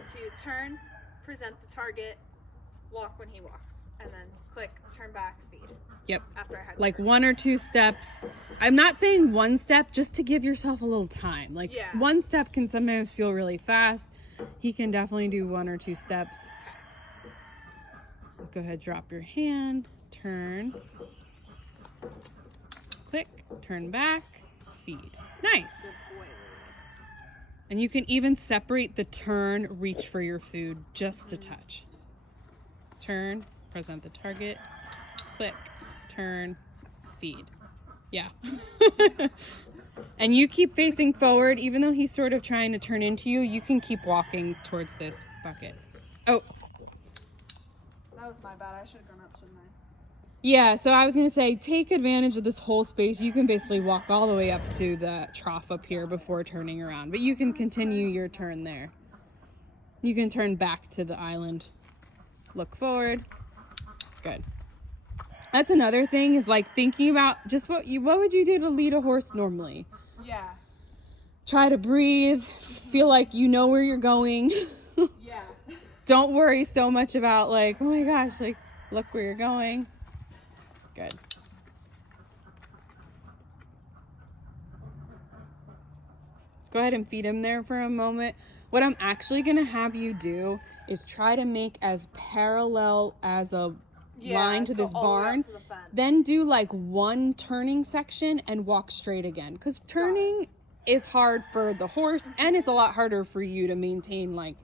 need to turn, present the target, walk when he walks, and then click, turn back, feed. Yep. After I had like 1 or 2 steps. I'm not saying 1 step, just to give yourself a little time. Like 1 step can sometimes feel really fast. He can definitely do 1 or 2 steps. Go ahead, drop your hand, turn, click, turn back, feed. Nice. And you can even separate the turn, reach for your food just a touch. Turn, present the target, click, turn, feed. Yeah. And you keep facing forward. Even though he's sort of trying to turn into you, you can keep walking towards this bucket. Oh. That was my bad. I should have gone up, shouldn't I? Yeah, so I was going to say, take advantage of this whole space. You can basically walk all the way up to the trough up here before turning around. But you can continue your turn there. You can turn back to the island. Look forward. Good. That's another thing, is like thinking about just what would you do to lead a horse normally? Yeah. Try to breathe. Feel like you know where you're going. Yeah. Don't worry so much about like, oh my gosh, like look where you're going. Good. Go ahead and feed him there for a moment. What I'm actually going to have you do is try to make as parallel as a line to this barn. Then do like 1 turning section and walk straight again. Because turning is hard for the horse, and it's a lot harder for you to maintain like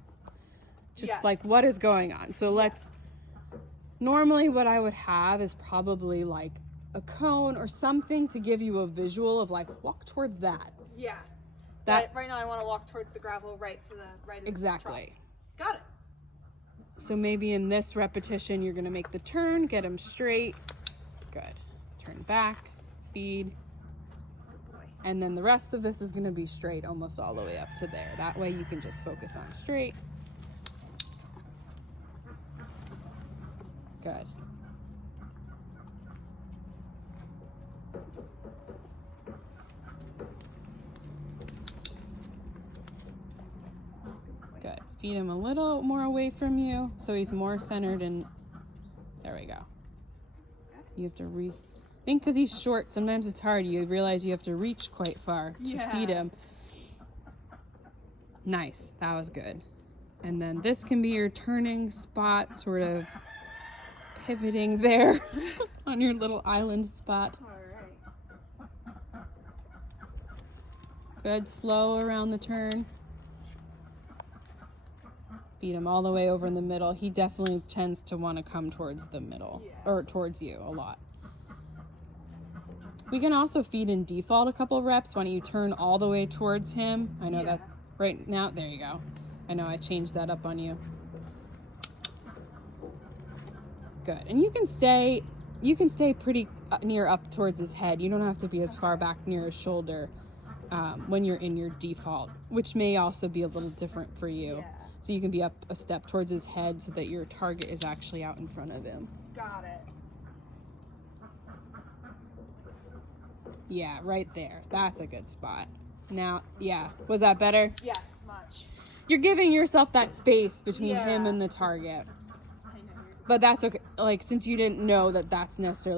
just like what is going on. So let's, normally what I would have is probably like a cone or something to give you a visual of like walk towards that. Yeah. That right now I want to walk towards the gravel, right to the right. Exactly. Got it. So maybe in this repetition, you're going to make the turn, get him straight. Good. Turn back, feed. And then the rest of this is going to be straight almost all the way up to there. That way you can just focus on straight. Good. Good. Feed him a little more away from you so he's more centered, and there we go. You have to I think because he's short, sometimes it's hard. You realize you have to reach quite far to feed him. Nice. That was good. And then this can be your turning spot, sort of pivoting there on your little island spot. All right. Good. Slow around the turn. Feed him all the way over in the middle. He definitely tends to want to come towards the middle, or towards you a lot. We can also feed in default a couple reps. Why don't you turn all the way towards him? I know that right now. There you go. I know I changed that up on you. Good. And you can stay pretty near up towards his head. You don't have to be as far back near his shoulder when you're in your default, which may also be a little different for you. So you can be up a step towards his head so that your target is actually out in front of him. Got it. Yeah, right there. That's a good spot. Now, yeah. Was that better? Yes, much. You're giving yourself that space between him and the target. I know. But that's okay. Like, since you didn't know that that's necessarily